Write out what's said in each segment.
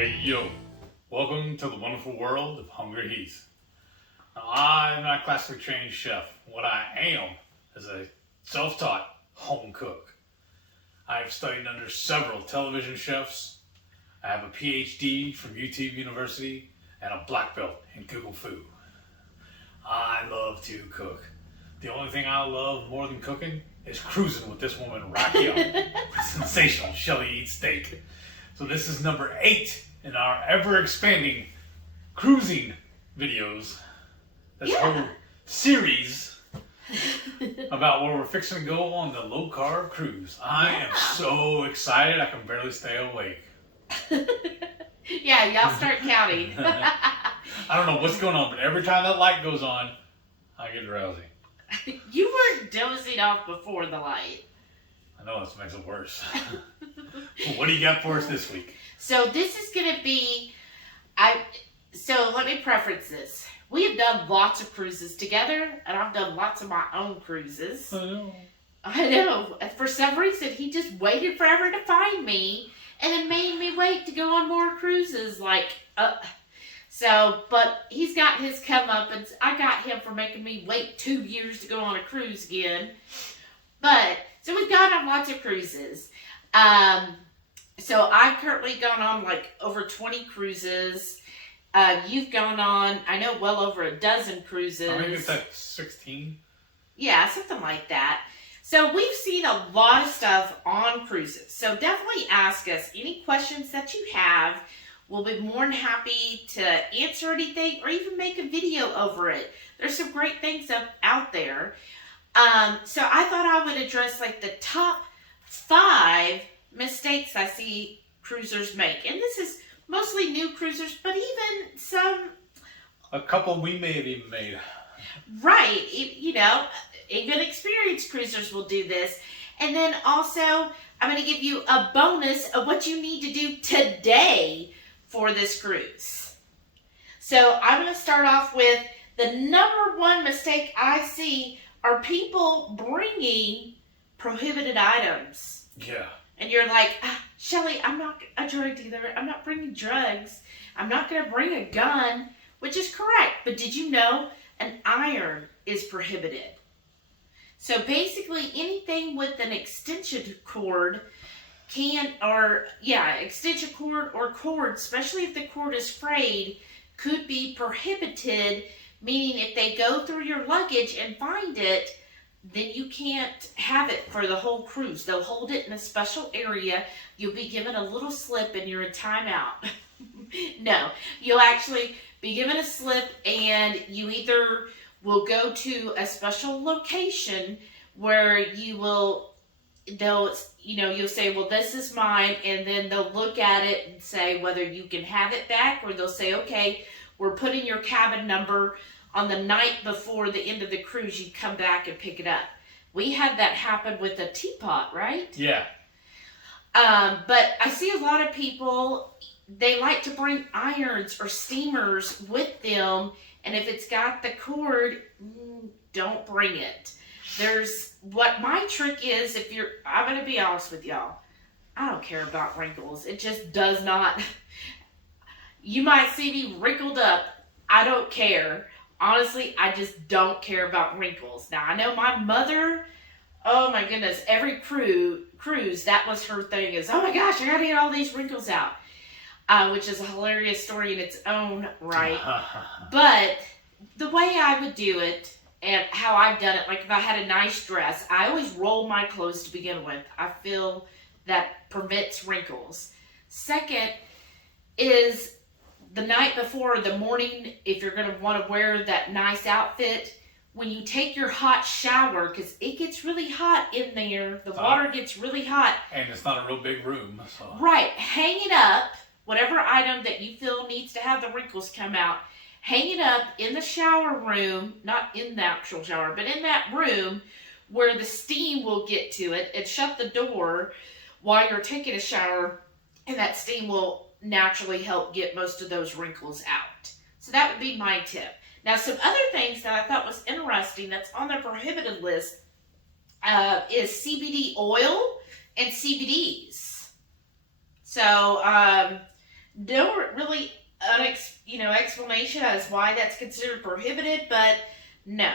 Hey yo, welcome to the wonderful world of HungryHeath. Now, I'm not a classically trained chef. What I am is a self-taught home cook. I have studied under several television chefs. I have a PhD from UT University and a black belt in Google Food. I love to cook. The only thing I love more than cooking is cruising with this woman right here with sensational Shelly Eats Steak. So this is number 8 in our ever-expanding cruising videos. This whole series about where we're fixing to go on the low-carb cruise. I am so excited I can barely stay awake. Yeah, y'all start counting. I don't know what's going on, but every time that light goes on, I get drowsy. You were dozing off before the light. I know, this makes it worse. What do you got for us this week? So this is going to be, so let me preference this. We have done lots of cruises together, and I've done lots of my own cruises. I know. For some reason, he just waited forever to find me, and it made me wait to go on more cruises. But he's got his comeuppance. I got him for making me wait 2 years to go on a cruise again. So we've gone on lots of cruises. So I've currently gone on over 20 cruises. You've gone on, I know, well over a dozen cruises. I think it's like 16. Yeah, something like that. So we've seen a lot of stuff on cruises. So definitely ask us any questions that you have. We'll be more than happy to answer anything or even make a video over it. There's some great things out there. So I thought I would address the top 5 mistakes I see cruisers make. And this is mostly new cruisers, but even some... A couple we may have even made. Right. Even experienced cruisers will do this. And then also, I'm going to give you a bonus of what you need to do today for this cruise. So I'm going to start off with the number 1 mistake I see are people bringing prohibited items. Yeah. And you're like, Shelly, I'm not a drug dealer. I'm not bringing drugs. I'm not going to bring a gun, which is correct. But did you know an iron is prohibited? So basically anything with an extension cord extension cord or cord, especially if the cord is frayed, could be prohibited, meaning if they go through your luggage and find it, then you can't have it for the whole cruise. They'll hold it in a special area. You'll be given a little slip and you're in timeout. No, you'll actually be given a slip and you either will go to a special location where you'll say, well, this is mine, and then they'll look at it and say whether you can have it back, or they'll say, okay, we're putting your cabin number on the night before the end of the cruise, you come back and pick it up. We had that happen with a teapot, right? Yeah. But I see a lot of people, they like to bring irons or steamers with them, and if it's got the cord, don't bring it. What my trick is, I'm going to be honest with y'all, I don't care about wrinkles. It just does not. You might see me wrinkled up. I don't care. Honestly, I just don't care about wrinkles. Now, I know my mother, oh my goodness, every cruise, that was her thing is, oh my gosh, I got to get all these wrinkles out, which is a hilarious story in its own right. But the way I would do it, and how I've done it, if I had a nice dress, I always roll my clothes to begin with. I feel that prevents wrinkles. Second is the night before or the morning, if you're going to want to wear that nice outfit, when you take your hot shower, because it gets really hot in there, the water gets really hot. And it's not a real big room. So. Right. Hang it up, whatever item that you feel needs to have the wrinkles come out, hang it up in the shower room, not in the actual shower, but in that room where the steam will get to it, and shut the door while you're taking a shower, and that steam will naturally help get most of those wrinkles out. So that would be my tip. Now, some other things that I thought was interesting that's on the prohibited list is CBD oil and CBDs. So no really explanation as why that's considered prohibited, but no.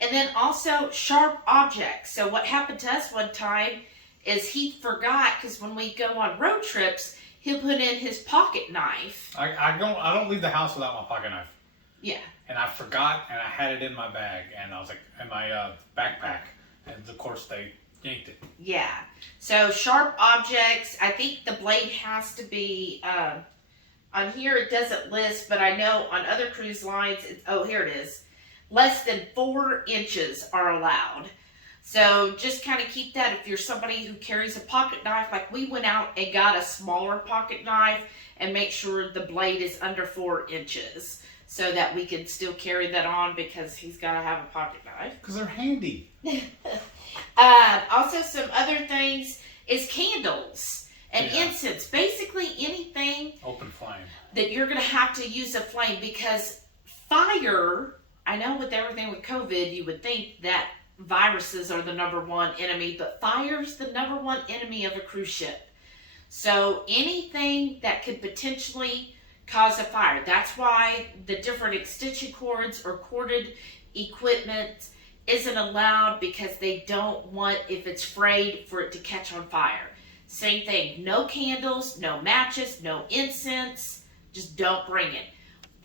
And then also sharp objects. So what happened to us one time is he forgot, because when we go on road trips, he'll put in his pocket knife. I don't leave the house without my pocket knife. Yeah. And I forgot, and I had it in my bag, and I was like, in my backpack, and of course they yanked it. Yeah. So sharp objects, I think the blade has to be, on here it doesn't list, but I know on other cruise lines, here it is. Less than 4 inches are allowed. So just kind of keep that if you're somebody who carries a pocket knife. Like we went out and got a smaller pocket knife and make sure the blade is under 4 inches so that we can still carry that on, because he's got to have a pocket knife. Because they're handy. Also, some other things is candles and incense. Basically anything open flame that you're going to have to use a flame, because fire, I know with everything with COVID, you would think that viruses are the number one enemy, but fire's the number one enemy of a cruise ship. So anything that could potentially cause a fire. That's why the different extension cords or corded equipment isn't allowed, because they don't want, if it's frayed, for it to catch on fire. Same thing, no candles, no matches, no incense, just don't bring it.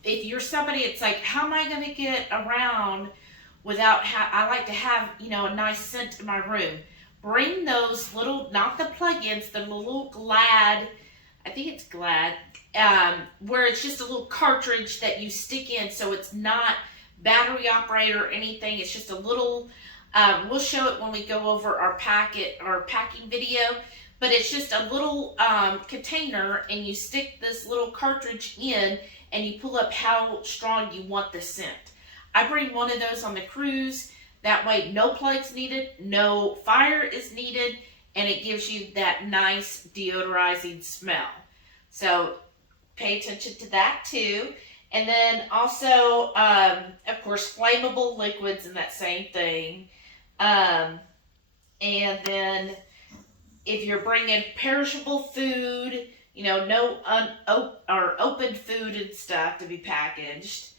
If you're somebody, it's like, how am I going to get around without, I like to have, a nice scent in my room. Bring those little, not the plug-ins, the little Glad, I think it's Glad, where it's just a little cartridge that you stick in, so it's not battery operated or anything. It's just a little, we'll show it when we go over our packing video, but it's just a little container, and you stick this little cartridge in, and you pull up how strong you want the scent. I bring one of those on the cruise. That way, no plugs needed, no fire is needed, and it gives you that nice deodorizing smell. So pay attention to that too. And then also, of course, flammable liquids and that same thing. And then if you're bringing perishable food, no open food and stuff to be packaged.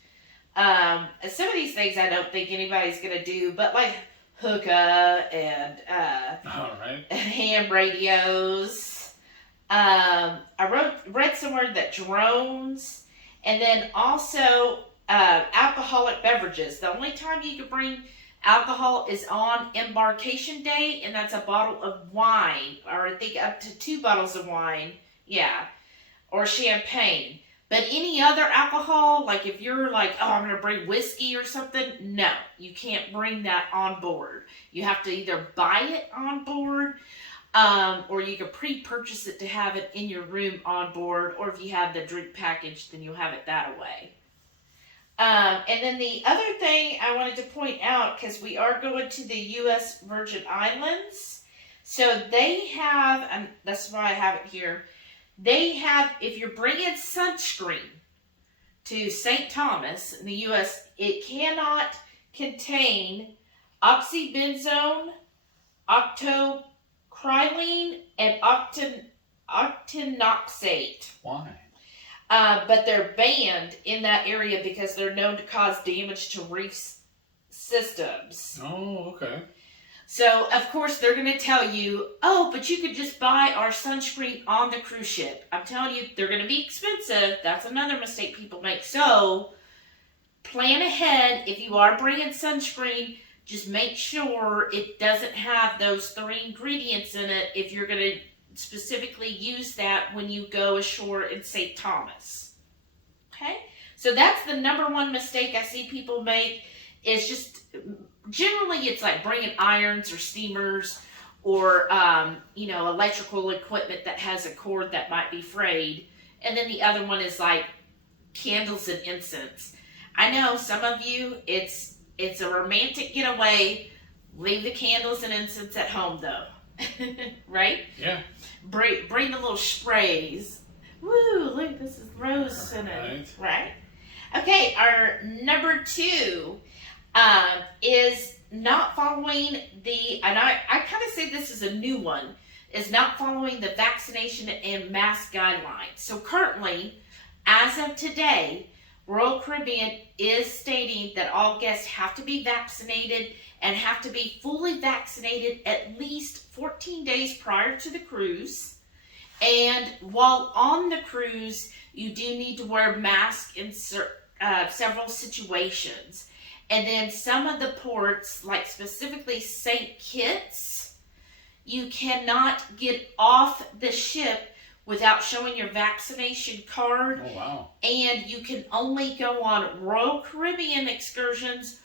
Some of these things I don't think anybody's going to do, but like hookah and ham radios. I read somewhere that drones, and then also alcoholic beverages. The only time you can bring alcohol is on embarkation day, and that's a bottle of wine, or I think up to 2 bottles of wine, or champagne. But any other alcohol, like if you're like, I'm going to bring whiskey or something, no, you can't bring that on board. You have to either buy it on board, or you can pre-purchase it to have it in your room on board, or if you have the drink package, then you'll have it that way. And then the other thing I wanted to point out, because we are going to the U.S. Virgin Islands, so they have, and that's why I have it here, they have, if you're bringing sunscreen to St. Thomas in the U.S., it cannot contain oxybenzone, octocrylene, and octinoxate. Why? But they're banned in that area because they're known to cause damage to reef systems. Oh, okay. So, of course, they're going to tell you, but you could just buy our sunscreen on the cruise ship. I'm telling you, they're going to be expensive. That's another mistake people make. So, plan ahead. If you are bringing sunscreen, just make sure it doesn't have those 3 ingredients in it if you're going to specifically use that when you go ashore in St. Thomas. Okay? So, that's the number one mistake I see people make, is just... Generally, it's like bringing irons or steamers or, electrical equipment that has a cord that might be frayed. And then the other one is like candles and incense. I know some of you, it's a romantic getaway. Leave the candles and incense at home, though. Right? Yeah. Bring the little sprays. Woo, look, this is rose scented. Right? Okay, our number 2 is not following and I kind of say this is a new one, is not following the vaccination and mask guidelines. So currently, As of today, Royal Caribbean is stating that all guests have to be vaccinated and have to be fully vaccinated at least 14 days prior to the cruise. And while on the cruise, you do need to wear a mask in several situations. And then some of the ports, like specifically St. Kitts, you cannot get off the ship without showing your vaccination card. Oh, wow. And you can only go on Royal Caribbean excursions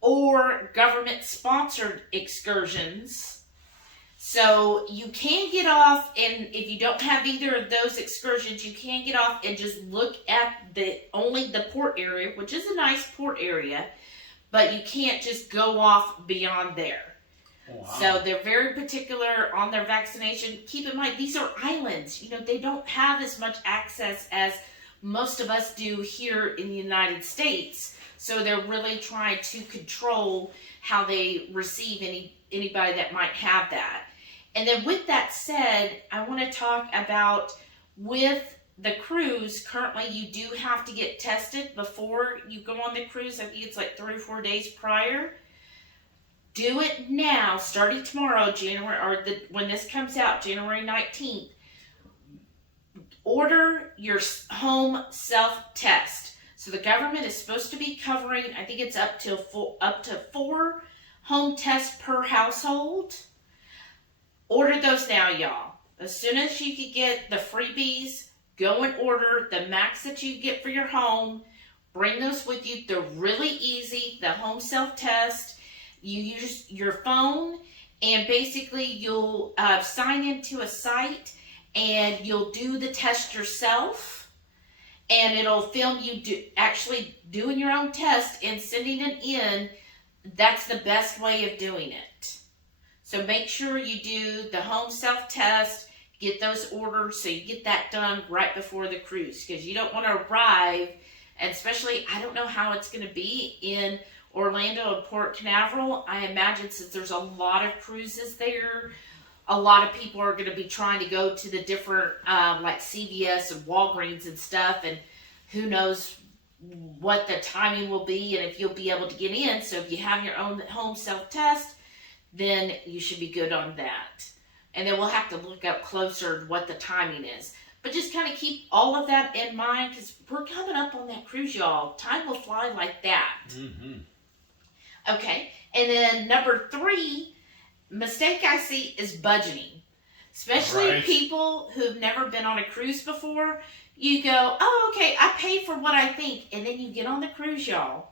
or government-sponsored excursions. So you can get off, and if you don't have either of those excursions, you can get off and just look at only the port area, which is a nice port area, but you can't just go off beyond there. Wow. So they're very particular on their vaccination. Keep in mind, these are islands. They don't have as much access as most of us do here in the United States. So they're really trying to control how they receive anybody that might have that. And then with that said, I want to talk about with the cruise, currently you do have to get tested before you go on the cruise. I think it's like 3 or 4 days prior. Do it now, starting tomorrow, when this comes out, January 19th. Order your home self-test. So the government is supposed to be covering, I think it's up to 4 home tests per household. Order those now, y'all. As soon as you can get the freebies, go and order the max that you get for your home. Bring those with you. They're really easy. The home self-test. You use your phone, and basically you'll sign into a site, and you'll do the test yourself, and it'll film you actually doing your own test and sending it in. That's the best way of doing it. So make sure you do the home self-test, get those orders so you get that done right before the cruise, because you don't want to arrive, and especially, I don't know how it's going to be in Orlando and Port Canaveral. I imagine since there's a lot of cruises there, a lot of people are going to be trying to go to the different like CVS and Walgreens and stuff, and who knows what the timing will be and if you'll be able to get in. So if you have your own home self-test, then you should be good on that. And then we'll have to look up closer what the timing is. But just kind of keep all of that in mind, because we're coming up on that cruise, y'all. Time will fly like that. Mm-hmm. Okay, and then number 3 mistake I see is budgeting. Especially people who've never been on a cruise before. You go, oh, okay, I paid for what I think. And then you get on the cruise, y'all.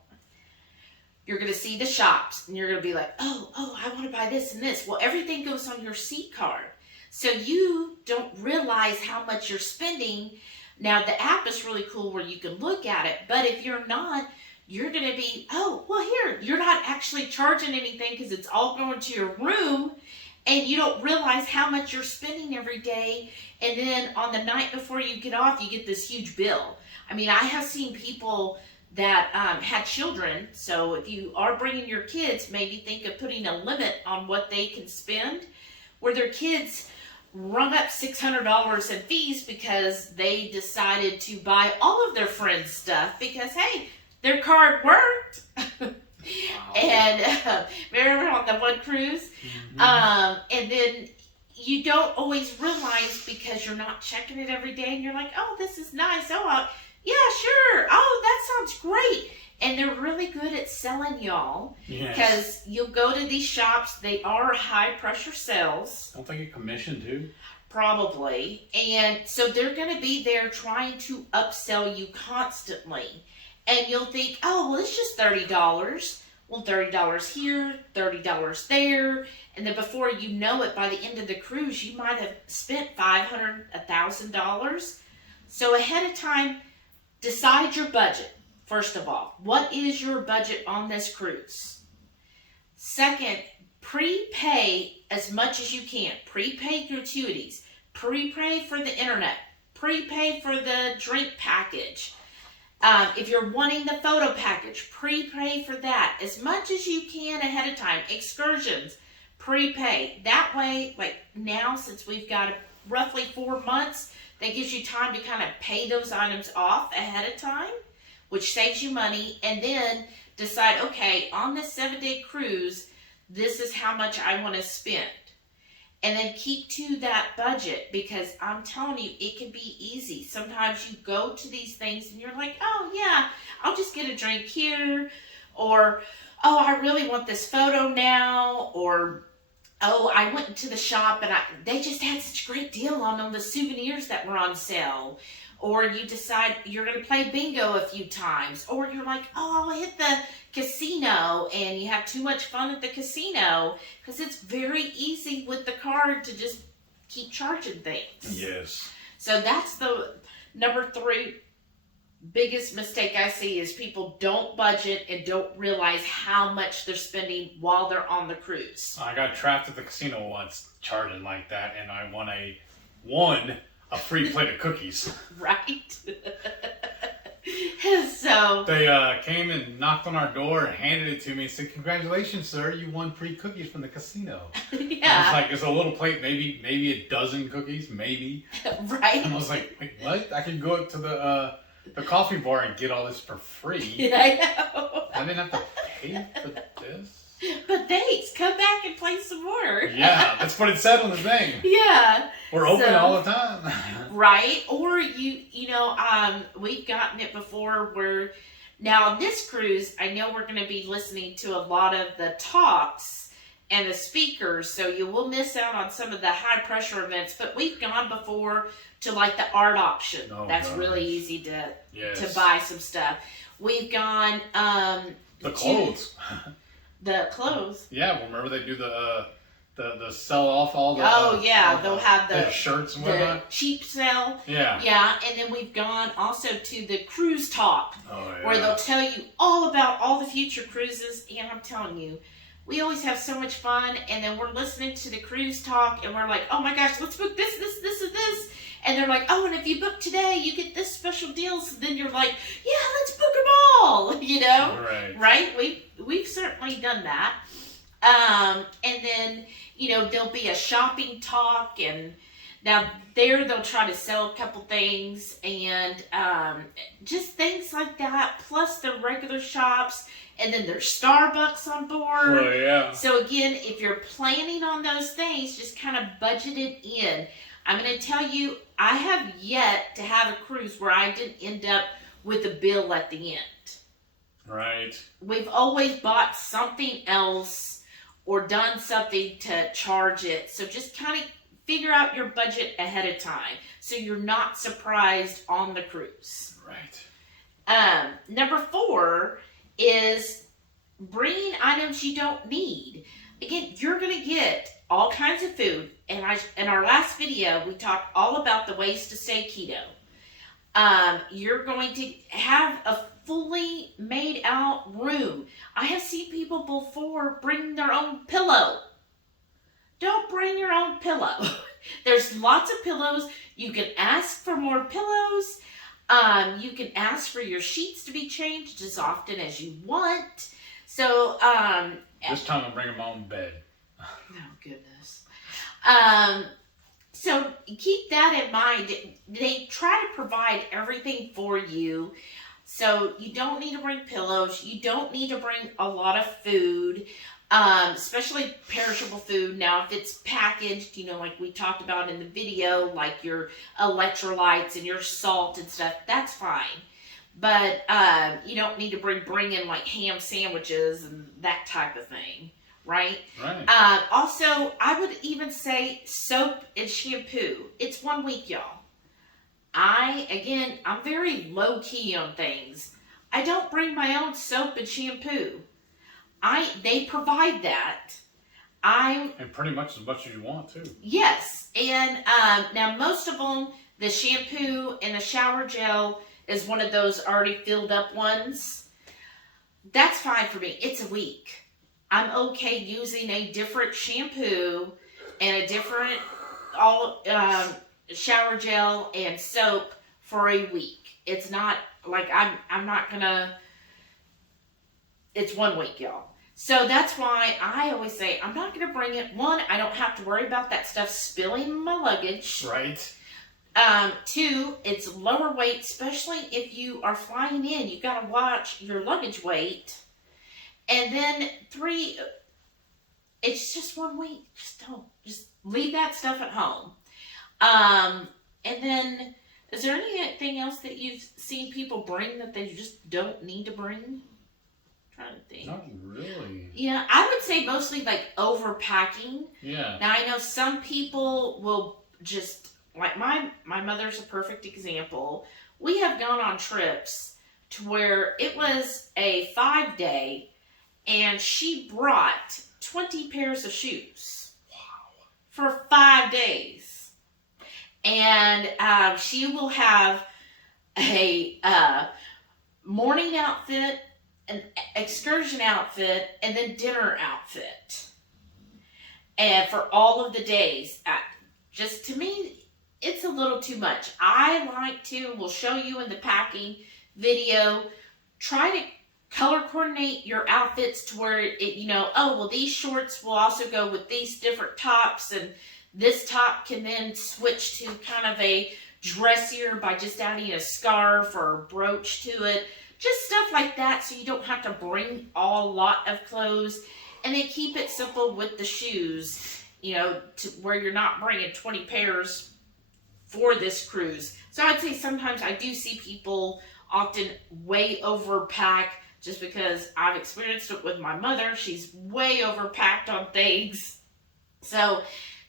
You're going to see the shops, and you're going to be like, oh, I want to buy this and this. Well, everything goes on your seat card. So you don't realize how much you're spending. Now, the app is really cool where you can look at it. But if you're not, you're going to be, oh, well, here, you're not actually charging anything because it's all going to your room, and you don't realize how much you're spending every day. And then on the night before you get off, you get this huge bill. I mean, I have seen people that had children, so if you are bringing your kids, maybe think of putting a limit on what they can spend, where their kids rung up $600 in fees because they decided to buy all of their friends' stuff because, hey, their card worked. Wow. And remember on the one cruise? Mm-hmm. And then you don't always realize because you're not checking it every day, and you're like, oh, this is nice. Oh, yeah, sure. Oh, that sounds great. And they're really good at selling y'all. Yes. Because you'll go to these shops. They are high-pressure sales. Don't they get commission, too? Probably. And so they're going to be there trying to upsell you constantly. And you'll think, oh, well, it's just $30. Well, $30 here, $30 there. And then before you know it, by the end of the cruise, you might have spent $500, $1,000. So ahead of time, decide your budget. First of all, what is your budget on this cruise? Second, prepay as much as you can. Prepay gratuities. Prepay for the internet. Prepay for the drink package. If you're wanting the photo package, prepay for that as much as you can ahead of time. Excursions, prepay. That way, like now, since we've got roughly 4 months That gives you time to kind of pay those items off ahead of time, which saves you money, and then decide, okay, on this 7-day cruise, this is how much I want to spend. And then keep to that budget, because I'm telling you, it can be easy. Sometimes you go to these things and you're like, oh yeah, I'll just get a drink here, or oh, I really want this photo now, or oh, I went to the shop and they just had such a great deal on the souvenirs that were on sale. Or you decide you're going to play bingo a few times. Or you're like, oh, I'll hit the casino, and you have too much fun at the casino, because it's very easy with the card to just keep charging things. Yes. So that's the number 3 biggest mistake I see, is people don't budget and don't realize how much they're spending while they're on the cruise. I got trapped at the casino once charging like that, and I won a free plate of cookies. Right? So They came and knocked on our door and handed it to me and said, "Congratulations, sir, you won free cookies from the casino." yeah. I was like, it's a little plate, maybe a dozen cookies, maybe. Right? And I was like, wait, what? I could go up to the coffee bar and get all this for free. Yeah, I know. I didn't have to pay for this. But thanks, come back and play some more. Yeah, that's what it said on the thing. Yeah. We're open all the time. Right? Or we've gotten it before where, now on this cruise, I know we're going to be listening to a lot of the talks and the speakers, so you will miss out on some of the high pressure events, but we've gone before to like the art option. Oh, that's gosh. really easy to buy some stuff. We've gone the clothes. The clothes. Yeah, remember they do the sell off all the. Oh yeah, they'll have the shirts and the whatnot. cheap sale. Yeah. Yeah, and then we've gone also to the cruise talk, Oh, yeah. where they'll tell you all about all the future cruises. And I'm telling you, we always have so much fun. And then we're listening to the cruise talk, and we're like, oh my gosh, let's book this, and this. And they're like, oh, and if you book today, you get this special deal. So then you're like, yeah, let's book them all. You know, right? We've certainly done that. And then, there'll be a shopping talk, and now they'll try to sell a couple things, and just things like that, plus the regular shops, and then there's Starbucks on board. Oh, yeah. So again, if you're planning on those things, just kind of budget it in. I'm going to tell you, I have yet to have a cruise where I didn't end up with a bill at the end. Right. We've always bought something else or done something to charge it. So just kind of figure out your budget ahead of time so you're not surprised on the cruise. Right. Number 4 is bringing items you don't need. Again, you're going to get all kinds of food. And in our last video, we talked all about the ways to stay keto. You're going to have a fully made out room. I have seen people before bring their own pillow. Don't bring your own pillow. There's lots of pillows. You can ask for more pillows. You can ask for your sheets to be changed as often as you want. So, this time I'm bringing my own bed. Oh, goodness. So keep that in mind. They try to provide everything for you. So you don't need to bring pillows. You don't need to bring a lot of food, especially perishable food. Now, if it's packaged, like we talked about in the video, like your electrolytes and your salt and stuff, that's fine. But you don't need to bring in like ham sandwiches and that type of thing. Right? Right. Also, I would even say soap and shampoo. It's 1 week, y'all. I'm very low key on things. I don't bring my own soap and shampoo. They provide that. And pretty much as you want too. Yes. And now most of them, the shampoo and the shower gel is one of those already filled up ones. That's fine for me. It's a week. I'm okay using a different shampoo and a different shower gel and soap for a week. It's not like I'm not gonna. It's 1 week, y'all. So that's why I always say I'm not gonna bring it. 1, I don't have to worry about that stuff spilling in my luggage. Right. 2, it's lower weight, especially if you are flying in. You've got to watch your luggage weight. And then 3, it's just 1 week. Just leave that stuff at home. And then, is there anything else that you've seen people bring that they just don't need to bring? I'm trying to think. Not really. Yeah, I would say mostly like overpacking. Yeah. Now I know some people will just, like my mother's a perfect example. We have gone on trips to where it was a 5-day and she brought 20 pairs of shoes. Wow. For 5 days. And she will have a morning outfit, an excursion outfit, and then dinner outfit. And for all of the days. Just to me, it's a little too much. I like to, we'll show you in the packing video, try to color coordinate your outfits to where it, these shorts will also go with these different tops, and this top can then switch to kind of a dressier by just adding a scarf or a brooch to it. Just stuff like that, so you don't have to bring a lot of clothes. And then keep it simple with the shoes, to where you're not bringing 20 pairs for this cruise. So I'd say sometimes I do see people often way overpack, just because I've experienced it with my mother. She's way overpacked on things. So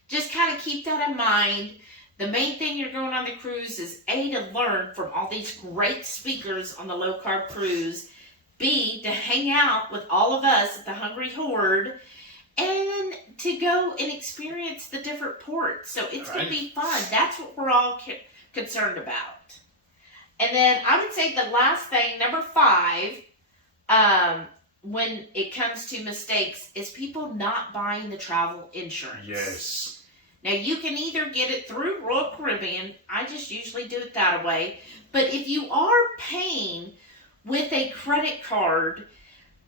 just kind of keep that in mind. The main thing you're going on the cruise is A, to learn from all these great speakers on the low carb cruise. B, to hang out with all of us at the Hungry Horde. And to go and experience the different ports. So it's going to be fun. That's what we're all concerned about. And then I would say the last thing, number 5, when it comes to mistakes, is people not buying the travel insurance. Yes. Now, you can either get it through Royal Caribbean. I just usually do it that way. But if you are paying with a credit card,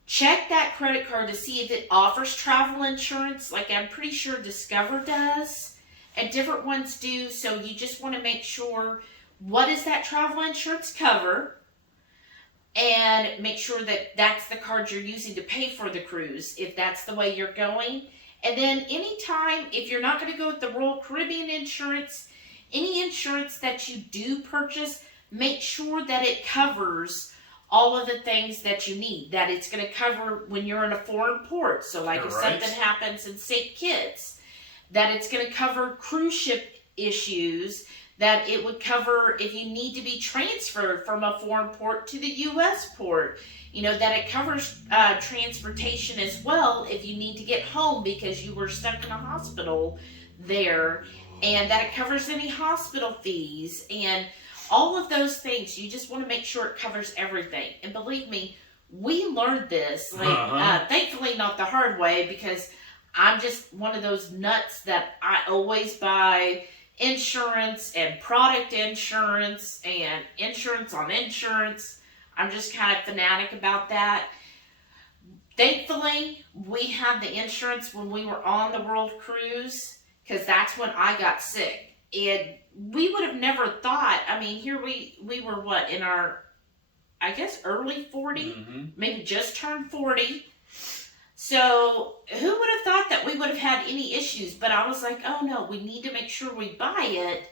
check that credit card to see if it offers travel insurance. Like I'm pretty sure Discover does, and different ones do. So you just want to make sure, what does that travel insurance cover? And make sure that that's the card you're using to pay for the cruise, if that's the way you're going. And then anytime, if you're not going to go with the Royal Caribbean insurance, any insurance that you do purchase, make sure that it covers all of the things that you need. That it's going to cover when you're in a foreign port. So like if something happens in St. Kitts, that it's going to cover cruise ship issues, that it would cover if you need to be transferred from a foreign port to the U.S. port. That it covers transportation as well if you need to get home because you were stuck in a hospital there. And that it covers any hospital fees and all of those things. You just want to make sure it covers everything. And believe me, we learned this, thankfully not the hard way, because I'm just one of those nuts that I always buy insurance and product insurance and insurance on insurance. I'm just kind of fanatic about that. Thankfully, we had the insurance when we were on the world cruise, because that's when I got sick. And we would have never thought, here we were in our, I guess, early 40, maybe just turned 40. So who would have thought that we would have had any issues? But I was like, oh no, we need to make sure we buy it,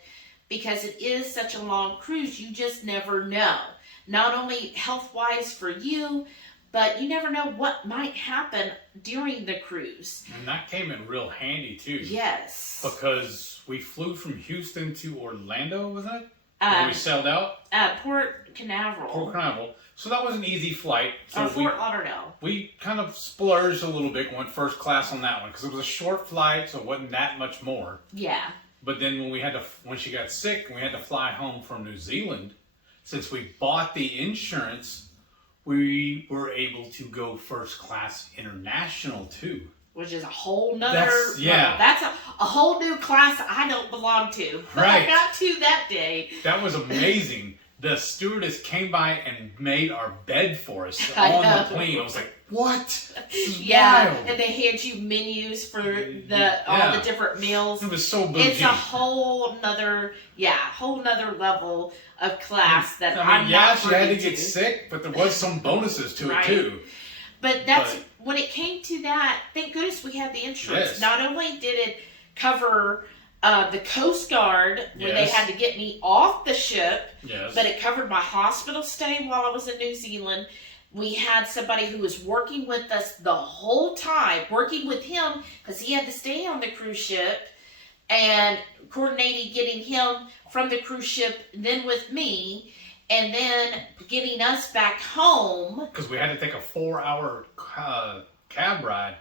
because it is such a long cruise. You just never know. Not only health-wise for you, but you never know what might happen during the cruise. And that came in real handy too. Yes. Because we flew from Houston to Orlando, was it? When we sailed out? Port Canaveral. So that was an easy flight. So Fort Lauderdale. We kind of splurged a little bit, went first class on that one, because it was a short flight, so it wasn't that much more. Yeah. But then when she got sick, and we had to fly home from New Zealand, since we bought the insurance, we were able to go first class international too. Which is a whole nother... That's a whole new class I don't belong to. But I got to that day. That was amazing. The stewardess came by and made our bed for us on the plane. I was like, what? This is Yeah, wild. and they hand you menus for all the different meals. It was so bougie. It's a whole nother level of class that I'm yeah, not she had to privy get sick, but there was some bonuses to it too. But when it came to that, thank goodness we had the insurance. Yes. Not only did it cover the Coast Guard, where they had to get me off the ship, but it covered my hospital stay while I was in New Zealand. We had somebody who was working with us the whole time, working with him because he had to stay on the cruise ship, and coordinating getting him from the cruise ship, then with me, and then getting us back home. Because we had to take a 4-hour cab ride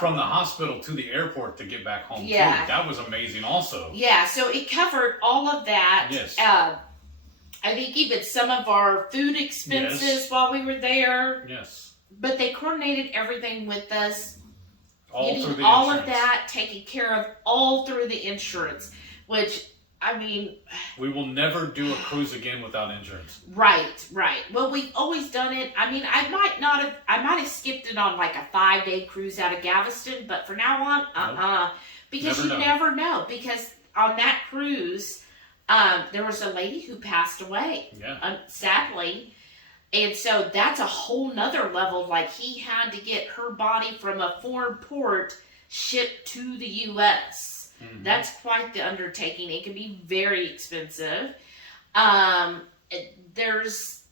from the hospital to the airport to get back home. Yeah. Too. That was amazing also. Yeah, so it covered all of that. Yes. I think even some of our food expenses while we were there. Yes. But they coordinated everything with us. All through the all insurance. of that taken care of all through the insurance, which, I mean... We will never do a cruise again without insurance. Right. Well, we've always done it. I mean, I might have skipped it on like a 5-day cruise out of Galveston, but for now on, because never know. Because on that cruise, there was a lady who passed away, sadly. And so that's a whole nother level. Like, he had to get her body from a foreign port shipped to the U.S. Mm-hmm. That's quite the undertaking. It can be very expensive. There's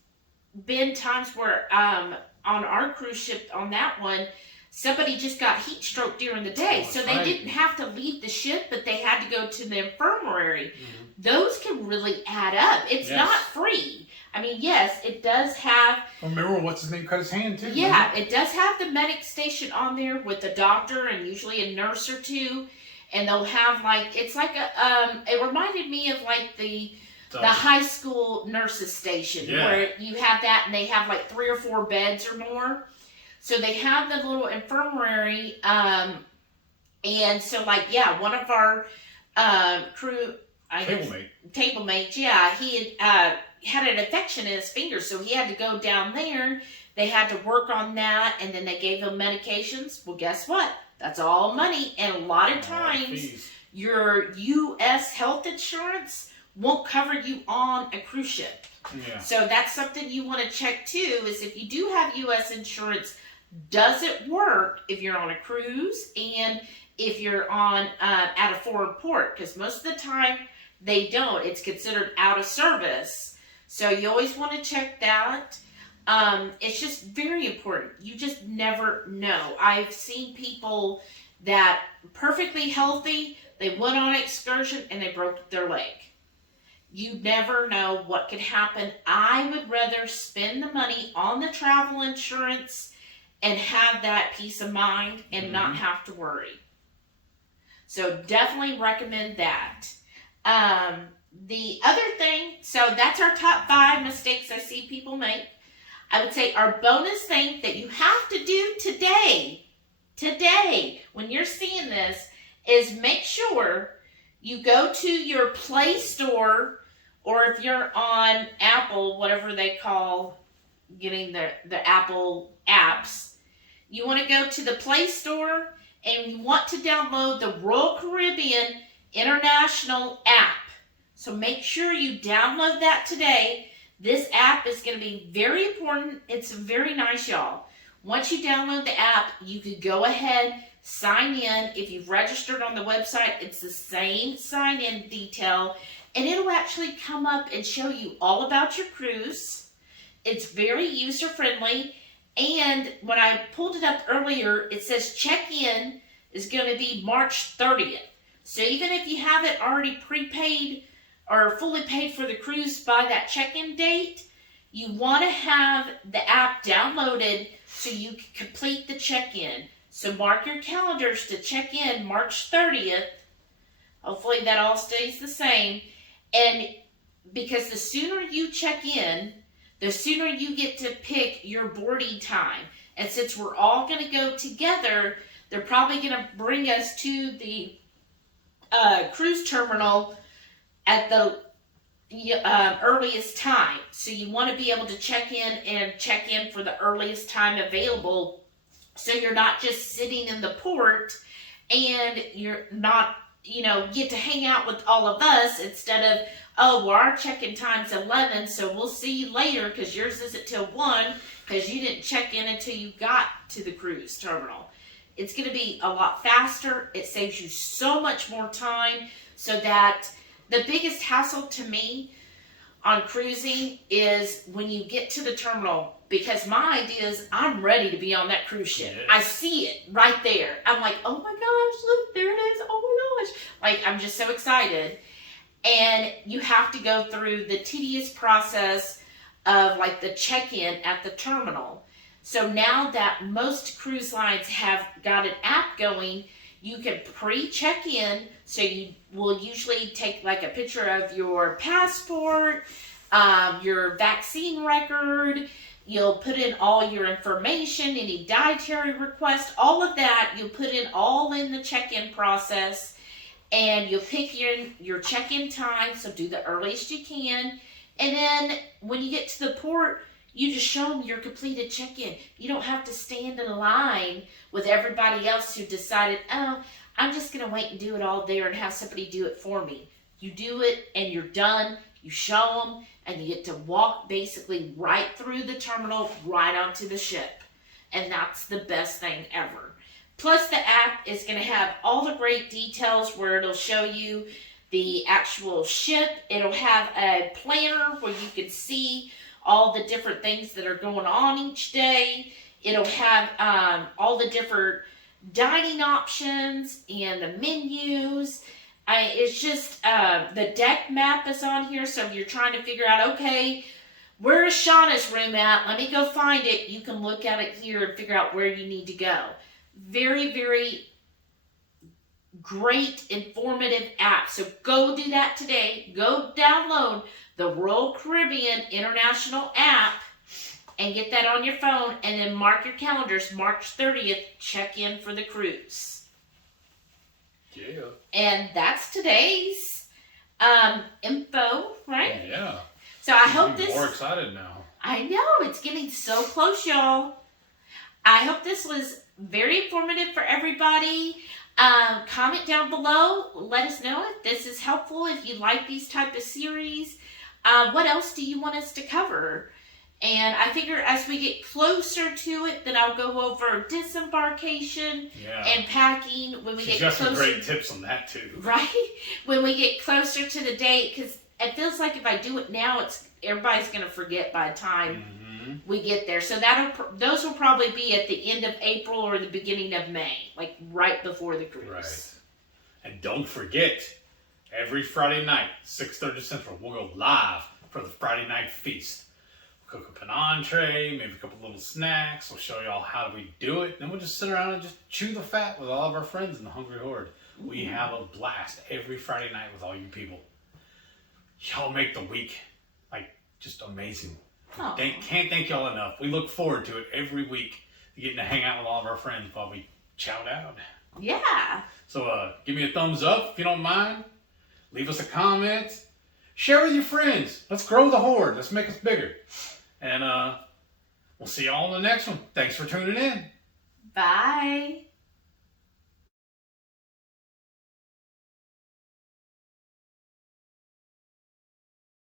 been times where on our cruise ship, on that one, somebody just got heat stroke during the day. So they didn't have to leave the ship, but they had to go to the infirmary. Mm-hmm. Those can really add up. It's not free. I mean, yes, it does have... Remember, what's his name cut his hand, too? Yeah, it does have the medic station on there with a doctor and usually a nurse or two. And they'll have, like... It's like a... it reminded me of, like, the high school nurses station. Yeah. Where you have that and they have, like, 3 or 4 beds or more. So they have the little infirmary. And so, like, one of our crew... Table mates, he had an infection in his finger, so he had to go down there. They had to work on that, and then they gave him medications. Well, guess what? That's all money, and a lot of times your U.S. health insurance won't cover you on a cruise ship. Yeah. So that's something you want to check too, is if you do have U.S. insurance, does it work if you're on a cruise and if you're on at a foreign port? Because most of the time they don't. It's considered out of service. So you always want to check that. It's just very important. You just never know. I've seen people that perfectly healthy, they went on an excursion and they broke their leg. You never know what could happen. I would rather spend the money on the travel insurance and have that peace of mind and not have to worry. So definitely recommend that. The other thing, so that's our top 5 mistakes I see people make. I would say our bonus thing that you have to do today, when you're seeing this, is make sure you go to your Play Store, or if you're on Apple, whatever they call getting the Apple apps, you want to go to the Play Store and you want to download the Royal Caribbean International app. So make sure you download that today. This app is going to be very important. It's very nice, y'all. Once you download the app, you can go ahead, sign in. If you've registered on the website, it's the same sign-in detail. And it'll actually come up and show you all about your cruise. It's very user-friendly. And when I pulled it up earlier, it says check-in is going to be March 30th. So even if you haven't already prepaid or fully paid for the cruise by that check-in date, you want to have the app downloaded so you can complete the check-in. So mark your calendars to check in March 30th. Hopefully that all stays the same. And because the sooner you check in, the sooner you get to pick your boarding time. And since we're all going to go together, they're probably going to bring us to the cruise terminal at the earliest time. So you want to be able to check in for the earliest time available So you're not just sitting in the port and you're not, get to hang out with all of us instead of, oh, well, our check-in time's 11, so we'll see you later because yours isn't till 1 because you didn't check in until you got to the cruise terminal. It's going to be a lot faster. It saves you so much more time, so that the biggest hassle to me on cruising is when you get to the terminal, because my idea is I'm ready to be on that cruise ship. Yes. I see it right there. I'm like, oh my gosh, look, there it is. Oh my gosh. Like, I'm just so excited. And you have to go through the tedious process of like the check-in at the terminal. So now that most cruise lines have got an app going, you can pre-check in. So you will usually take like a picture of your passport, your vaccine record. You'll put in all your information, any dietary requests, all of that. You'll put in all in the check-in process. And you'll pick your check-in time, so do the earliest you can. And then when you get to the port, you just show them your completed check-in. You don't have to stand in a line with everybody else who decided, oh, I'm just going to wait and do it all there and have somebody do it for me. You do it and you're done. You show them and you get to walk basically right through the terminal, right onto the ship. And that's the best thing ever. Plus, the app is going to have all the great details where it'll show you the actual ship. It'll have a planner where you can see all the different things that are going on each day. It'll have all the different dining options and the menus. It's just the deck map is on here, so if you're trying to figure out, okay, where is Shauna's room at? Let me go find it. You can look at it here and figure out where you need to go. Very, very great, informative app. So go do that today. Go download the Royal Caribbean International app and get that on your phone, and then mark your calendars. March 30th, check in for the cruise. Yeah. And that's today's info, right? Yeah. So I hope I'm this... more excited now. I know, it's getting so close, y'all. I hope this was very informative for everybody. Comment down below. Let us know if this is helpful, if you like these type of series. What else do you want us to cover? And I figure as we get closer to it, then I'll go over disembarkation and packing. When we She's get got closer, some great tips on that too. right? When we get closer to the date, because it feels like if I do it now, everybody's going to forget by the time we get there. So those will probably be at the end of April or the beginning of May, like right before the cruise. Right. And don't forget, every Friday night, 6:30 Central, we'll go live for the Friday night feast. We'll cook up an entree, maybe a couple little snacks. We'll show y'all how do we do it. Then we'll just sit around and just chew the fat with all of our friends in the Hungry Horde. We have a blast every Friday night with all you people. Y'all make the week just amazing. Can't thank y'all enough. We look forward to it every week, getting to hang out with all of our friends while we chow down. Yeah. So give me a thumbs up if you don't mind. Leave us a comment. Share with your friends. Let's grow the horde. Let's make us bigger. And we'll see y'all in the next one. Thanks for tuning in. Bye.